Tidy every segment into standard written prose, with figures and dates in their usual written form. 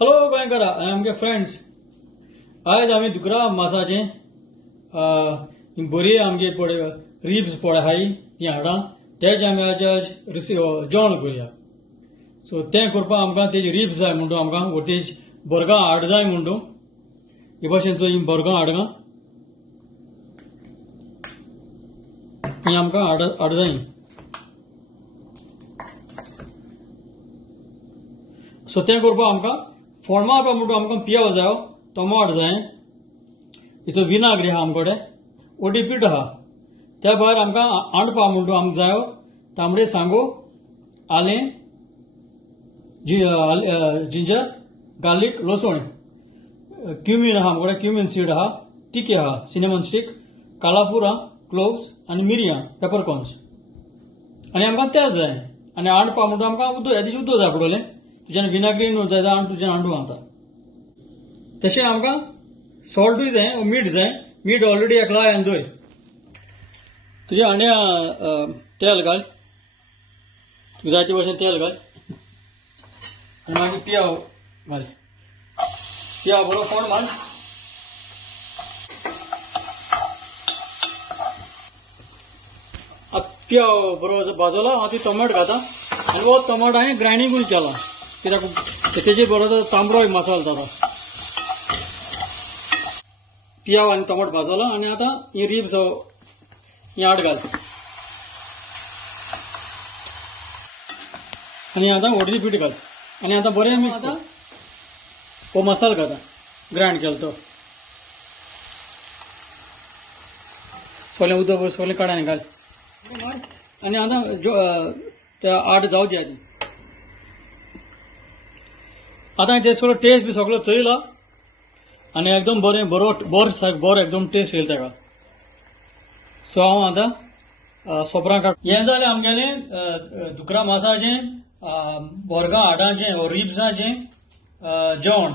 हॅलो गोंयकारा आमगे फ्रेंड्स आयज आमी दुकरा मासाचे बरी आमगे पडे रिब्स पडे हाय ती हाडा तेज आमी आज जेवण करूया. सो तें करपाक आमकां तेजी रिब्स जाय म्हणटू आमकां तेज बर्गां हाड जाय म्हणटू हे भाशेनचो ही बर्गां हाडगा ही आमकां हाड जाय. सो तें करपाक आमकां फोर्मा मारपाक म्हणटू आमकां पियाव जायो, टोमाट जाय, हिचो विनाग्री आहा आमकोडे, ओटी पीठ आहा, त्या भायर आमकां आंडपा म्हणटू आमकां जायो तांबडे सांगो, आलें, जिंजर, गार्लीक, लसूण, क्युमीन आहा आमकोडे, क्युमीन सीड आहा, तिकी आहा, सिनेमन स्टिक, कालाफूर आहा, क्लोव्स आनी मिरयां, पेपरकॉर्न्स आनी आमकां तेल जाय आनी आंडपा म्हणटू आमकां उदक ह्या दिसा उदक जाय पडटलें. तुज्यान विनाग्री न्हू जाय आनी तुज्यान आंडू आता. तशें आमकां सॉल्टूय जाय, मीठ जाय. मीठ ऑलरेडी एकला हांवें दवर. तुज्या आंड्या तेल घाल, तुका जाय ते भशेन तेल घाल आनी मागीर पियाव घाल. पियाव बरो कोण मार. पियाव बरो भाजला हांव ती टोमाट घाता आनी हो टोमाट हांवें ग्रायंडींगूय केला कित्याक तेजे बरो तांबडो मसालो जाता. पियाव आनी टोमाट भाजला आनी आतां ही रिब्स ही आड घाल आनी आतां हळदी पीठ घाल आनी आतां बरें मिक्स कर. हो मसालो घाता ग्रायंड केलो तो सोलें उदक सोलें काड आनी घाल आनी आतां त्या आड जावं दी आदी. आतां ते सगळो टेस्ट बी सगळो चयला आनी एकदम बरें बरो एकदम टेस्ट येयला तेका. सो हांव आतां सोपरां काड. हें जालें आमगेलें दुकरा मासाचें बर्गां हाडाचें रिब्साचें जेवण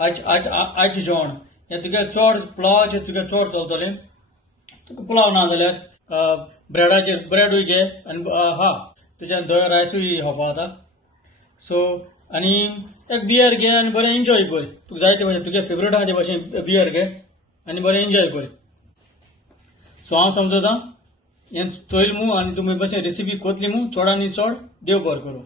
आयचें जेवण. हें तुगे चड पुलावाचें तुगे चड चलतलें. तुका पुलाव ना जाल्यार ब्रेडाचेर ब्रेडूय घे आनी तुज्यान धवे रायसूय खावपा जाता. सो आनी एक बियर घे आनी बरें एन्जॉय कर. तुका जाय ते भशेन तुगे फेवरेट आहा ते भशेन बियर घे आनी बरें एन्जॉय कर. सो हांव समजता हें चोयल मू आनी तुमी भशेन रेसिपी कोतली मू चड आनी चड देव बरें करूं.